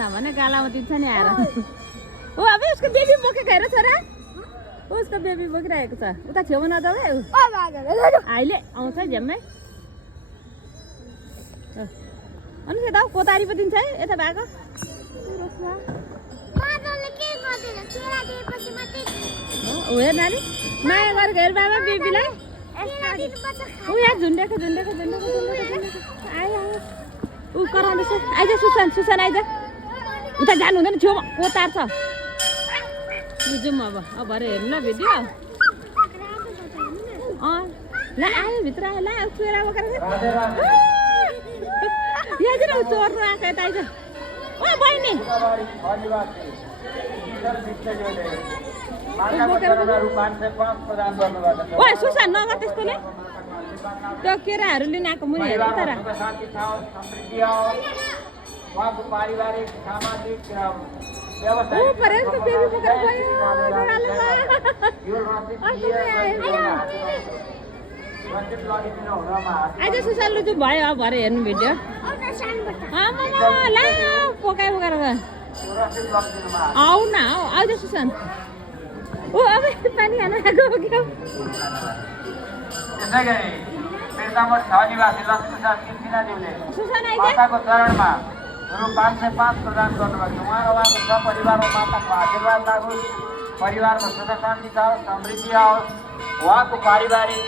नभने गालामा दिन्छ नि आएर हो अब उसको बेबी बोकेको हेर छोरा उसको बेबी बोकिरहेको छ उता छेउमा नजाऊ है अहिले आउँछ झ्याम्मै अनि यता कोतारी पो दिन्छ है यता भएको हो हेर नानी माया गरेको हेर बाबा बेबीलाई ऊ यहाँ झुन्डेको आयो ऊ कराउँदैछ आइज सुसान आइज उता जानु हुँदैन छेउमा कोतार छ जाउँ अब भरे हेर्नु ल भिडियो ल आयो भित्र आयो ल चोरा बोकेर यहाँ चाहिँ चोर्नु आएको यता आइज ओ बहिनी ओ सुसान नगर त्यस्तोले त्यो केराहरू लिन आएको मुनि हेर तर आज सुसान लु चाहिँ भयो अब भरे हेर्नु भिडियो ला बोकाएर आऊ न आउँछ सुसान ओ अब पानी खान आएको क्या सुसान आइज चरणमा रु 505 प्रदान गर्नुभएको छ उहाँ उहाँको सपरिवारमा माताको आशीर्वाद लागोस् परिवारमा सुख शान्ति आओस् समृद्धि आओस् उहाँको पारिवारिक